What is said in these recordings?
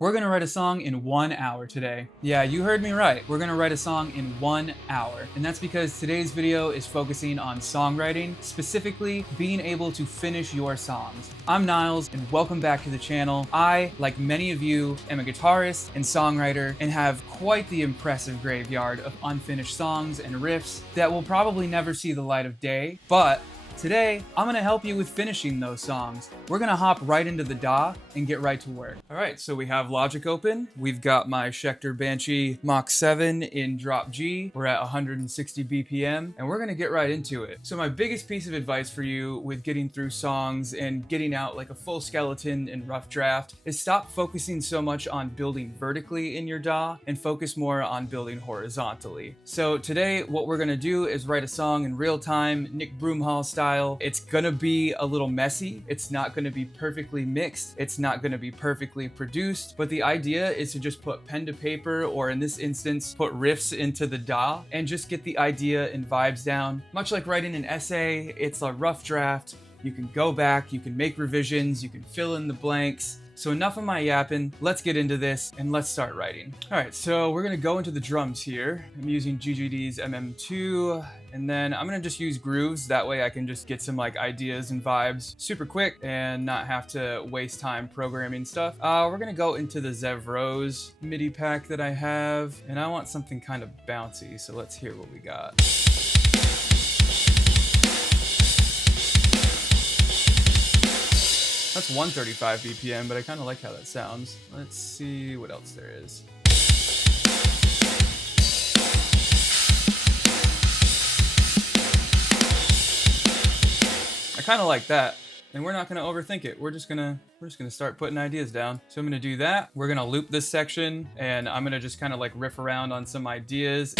We're gonna write a song in 1 hour today. Yeah, you heard me right. We're gonna write a song in 1 hour. And that's because today's video is focusing on songwriting, specifically being able to finish your songs. I'm Niles, and welcome back to the channel. I, like many of you, am a guitarist and songwriter and have quite the impressive graveyard of unfinished songs and riffs that will probably never see the light of day, but today, I'm gonna help you with finishing those songs. We're gonna hop right into the DAW and get right to work. All right, so we have Logic open. We've got my Schecter Banshee Mach 7 in drop G. We're at 160 BPM, and we're gonna get right into it. So my biggest piece of advice for you with getting through songs and getting out like a full skeleton in rough draft is stop focusing so much on building vertically in your DAW and focus more on building horizontally. So today, what we're gonna do is write a song in real time, Nick Broomhall style. It's gonna be a little messy. It's not gonna be perfectly mixed. It's not gonna be perfectly produced, but the idea is to just put pen to paper, or in this instance, put riffs into the DAW and just get the idea and vibes down. Much like writing an essay, it's a rough draft. You can go back, you can make revisions, you can fill in the blanks. So enough of my yapping, let's get into this and let's start writing. All right, so we're gonna go into the drums here. I'm using GGD's MM2, and then I'm gonna just use grooves. That way I can just get some like ideas and vibes super quick and not have to waste time programming stuff. We're gonna go into the Zev Rose MIDI pack that I have, and I want something kind of bouncy, so let's hear what we got. That's 135 BPM, but I kind of like how that sounds. Let's see what else there is. I kind of like that, and we're not gonna overthink it. We're just gonna start putting ideas down. So I'm gonna do that. We're gonna loop this section, and I'm gonna just kind of like riff around on some ideas.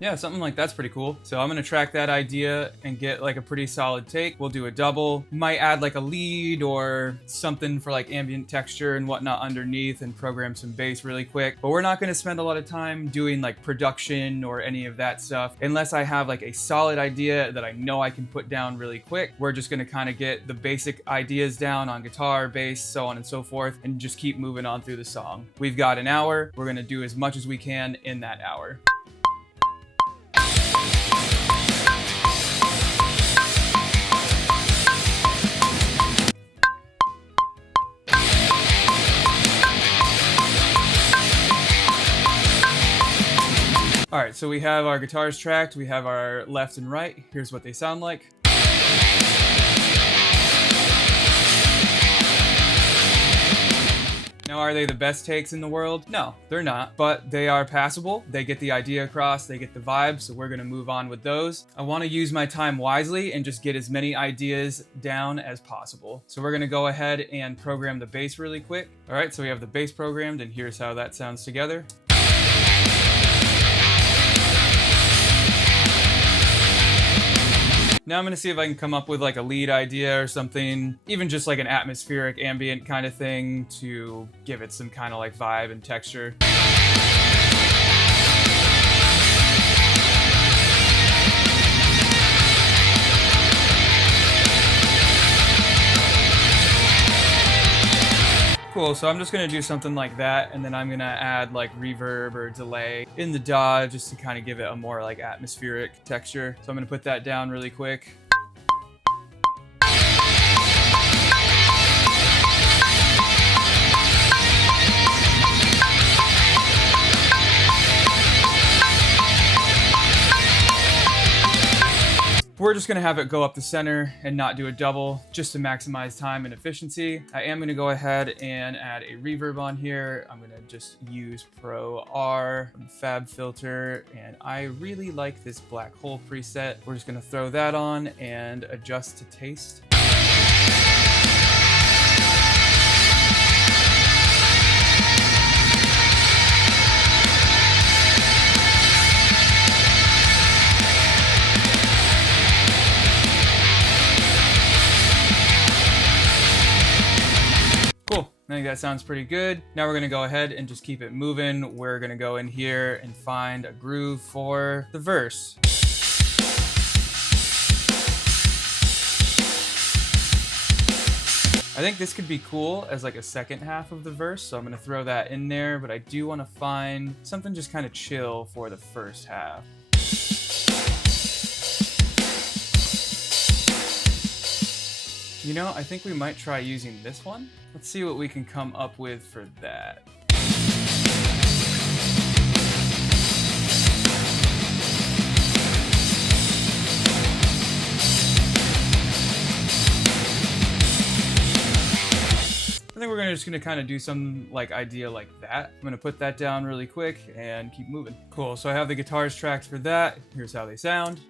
Yeah, something like that's pretty cool. So I'm gonna track that idea and get like a pretty solid take. We'll do a double, might add like a lead or something for like ambient texture and whatnot underneath and program some bass really quick. But we're not gonna spend a lot of time doing like production or any of that stuff unless I have like a solid idea that I know I can put down really quick. We're just gonna kind of get the basic ideas down on guitar, bass, so on and so forth, and just keep moving on through the song. We've got an hour. We're gonna do as much as we can in that hour. All right, so we have our guitars tracked, we have our left and right. Here's what they sound like. Now, are they the best takes in the world? No, they're not, but they are passable. They get the idea across, they get the vibe, so we're gonna move on with those. I wanna use my time wisely and just get as many ideas down as possible. So we're gonna go ahead and program the bass really quick. All right, so we have the bass programmed, and here's how that sounds together. Now I'm gonna see if I can come up with like a lead idea or something, even just like an atmospheric ambient kind of thing to give it some kind of like vibe and texture. Cool, so I'm just gonna do something like that, and then I'm gonna add like reverb or delay in the DAW just to kind of give it a more like atmospheric texture. So I'm gonna put that down really quick. We're just gonna have it go up the center and not do a double just to maximize time and efficiency. I am gonna go ahead and add a reverb on here. I'm gonna just use Pro R from Fab Filter, and I really like this black hole preset. We're just gonna throw that on and adjust to taste. I think that sounds pretty good. Now we're gonna go ahead and just keep it moving. We're gonna go in here and find a groove for the verse. I think this could be cool as like a second half of the verse, so I'm gonna throw that in there, but I do wanna find something just kind of chill for the first half. You know, I think we might try using this one. Let's see what we can come up with for that. I think we're just gonna kind of do some like idea like that. I'm gonna put that down really quick and keep moving. Cool, so I have the guitars tracked for that. Here's how they sound.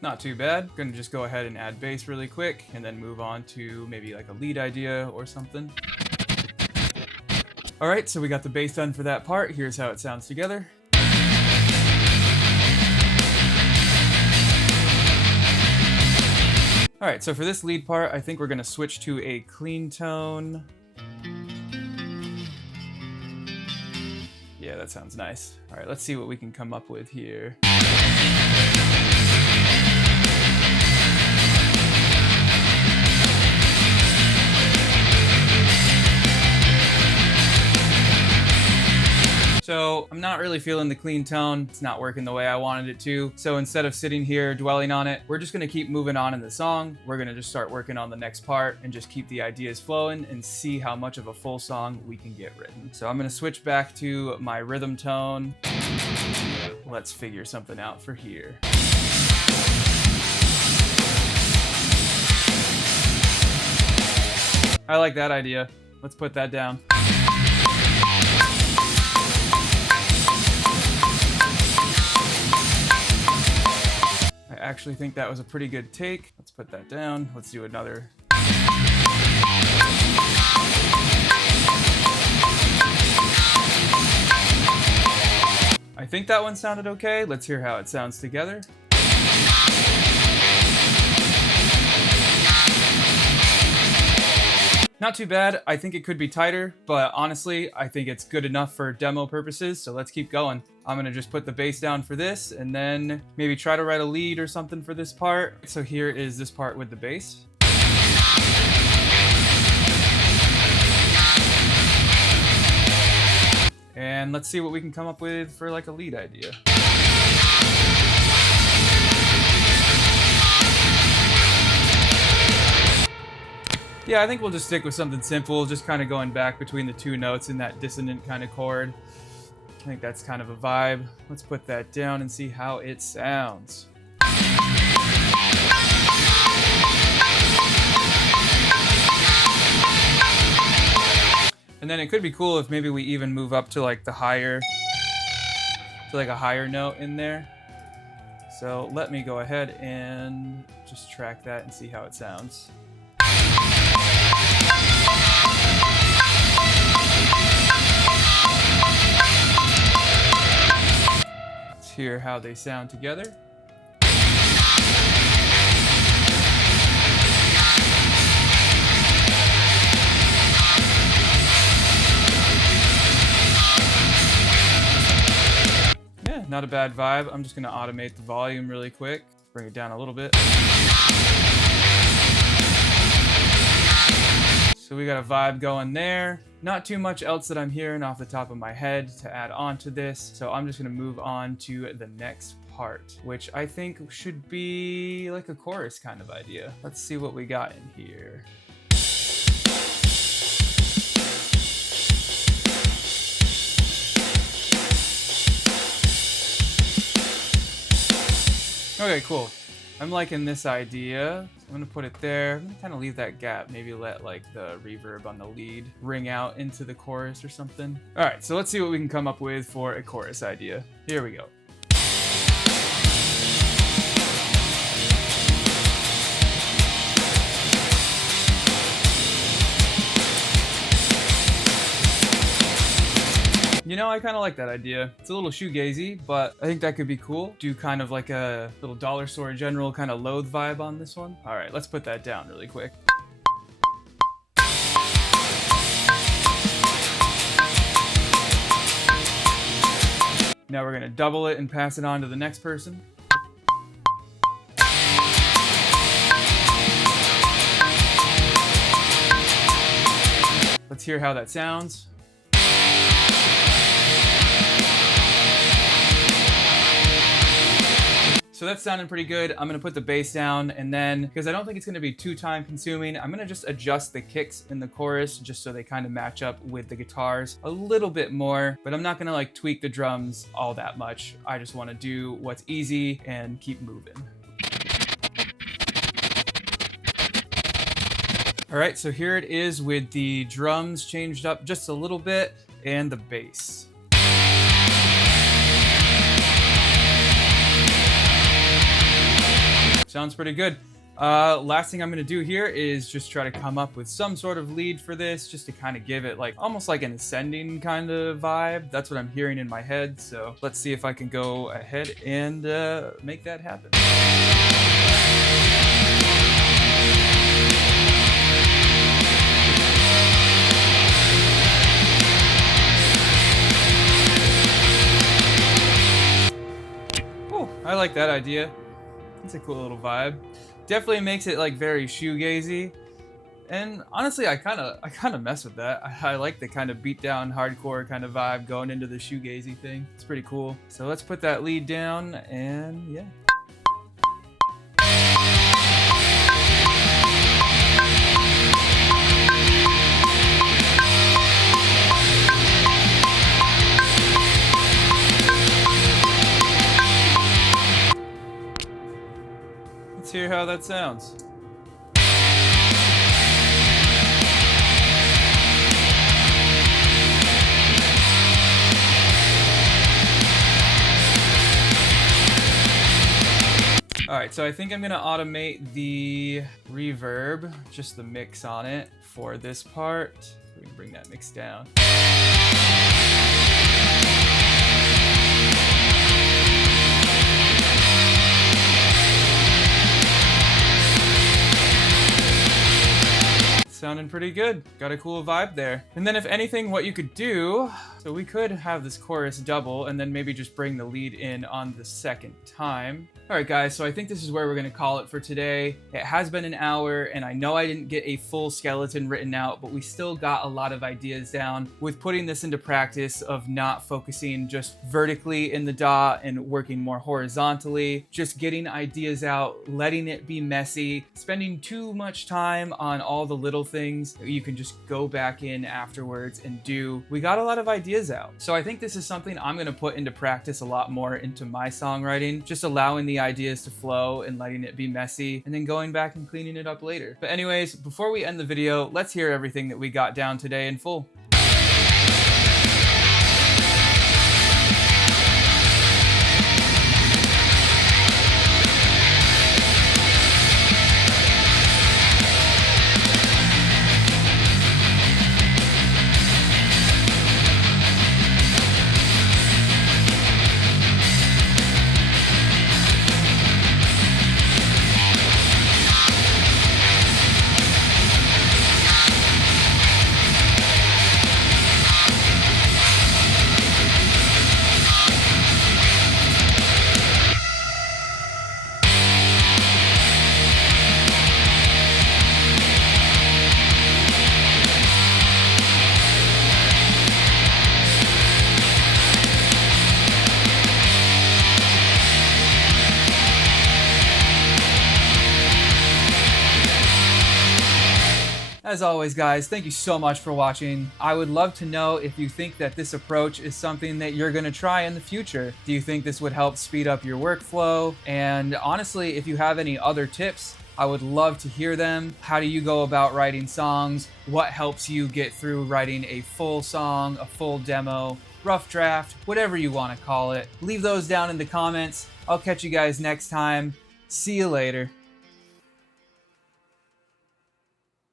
Not too bad. Gonna just go ahead and add bass really quick and then move on to maybe like a lead idea or something. All right, so we got the bass done for that part. Here's how it sounds together. All right, so for this lead part, I think we're gonna switch to a clean tone. Yeah, that sounds nice. All right, let's see what we can come up with here. So I'm not really feeling the clean tone. It's not working the way I wanted it to. So instead of sitting here dwelling on it, we're just gonna keep moving on in the song. We're gonna just start working on the next part and just keep the ideas flowing and see how much of a full song we can get written. So I'm gonna switch back to my rhythm tone. Let's figure something out for here. I like that idea. Let's put that down. I actually think that was a pretty good take. Let's put that down. Let's do another. I think that one sounded okay. Let's hear how it sounds together. Not too bad. I think it could be tighter, but honestly, I think it's good enough for demo purposes, so let's keep going. I'm gonna just put the bass down for this and then maybe try to write a lead or something for this part. So here is this part with the bass. And let's see what we can come up with for like a lead idea. Yeah, I think we'll just stick with something simple, just kind of going back between the two notes in that dissonant kind of chord. I think that's kind of a vibe. Let's put that down and see how it sounds. And then it could be cool if maybe we even move up to like the higher, to like a higher note in there. So let me go ahead and just track that and see how it sounds. Let's hear how they sound together. Yeah, not a bad vibe. I'm just gonna automate the volume really quick, bring it down a little bit. So we got a vibe going there. Not too much else that I'm hearing off the top of my head to add on to this. So I'm just gonna move on to the next part, which I think should be like a chorus kind of idea. Let's see what we got in here. Okay, cool. I'm liking this idea. I'm gonna put it there. I'm gonna kind of leave that gap. Maybe let like the reverb on the lead ring out into the chorus or something. All right, so let's see what we can come up with for a chorus idea. Here we go. You You know, I kind of like that idea. It's a little shoegazy, but I think that could be cool. Do kind of like a little dollar store general kind of loathe vibe on this one. All right, let's put that down really quick. Now we're gonna double it and pass it on to the next person. Let's hear how that sounds. So that's sounding pretty good. I'm gonna put the bass down, and then, because I don't think it's gonna be too time consuming, I'm gonna just adjust the kicks in the chorus just so they kind of match up with the guitars a little bit more, but I'm not gonna like tweak the drums all that much. I just wanna do what's easy and keep moving. All right, so here it is with the drums changed up just a little bit and the bass. Sounds pretty good. Last thing I'm gonna do here is just try to come up with some sort of lead for this, just to kind of give it like almost like an ascending kind of vibe. That's what I'm hearing in my head. So let's see if I can go ahead and make that happen. Oh, I like that idea. It's a cool little vibe. Definitely makes it like very shoegazy. And honestly, I kind of mess with that. I like the kind of beat down hardcore kind of vibe going into the shoegazy thing. It's pretty cool. So let's put that lead down and yeah. Let's hear how that sounds. All right, so I think I'm gonna automate the reverb, just the mix on it for this part. We can bring that mix down. Sounding pretty good. Got a cool vibe there. And then if anything, what you could do, so we could have this chorus double and then maybe just bring the lead in on the second time. All right, guys, so I think this is where we're gonna call it for today. It has been an hour, and I know I didn't get a full skeleton written out, but we still got a lot of ideas down with putting this into practice of not focusing just vertically in the DAW and working more horizontally, just getting ideas out, letting it be messy, spending too much time on all the little things that you can just go back in afterwards and do. We got a lot of ideas out. So I think this is something I'm gonna put into practice a lot more into my songwriting, just allowing the ideas to flow and letting it be messy and then going back and cleaning it up later. But anyways, before we end the video, let's hear everything that we got down today in full. As always, guys, thank you so much for watching. I would love to know if you think that this approach is something that you're gonna try in the future. Do you think this would help speed up your workflow? And honestly, if you have any other tips, I would love to hear them. How do you go about writing songs? What helps you get through writing a full song, a full demo, rough draft, whatever you want to call it? Leave those down in the comments. I'll catch you guys next time. See you later.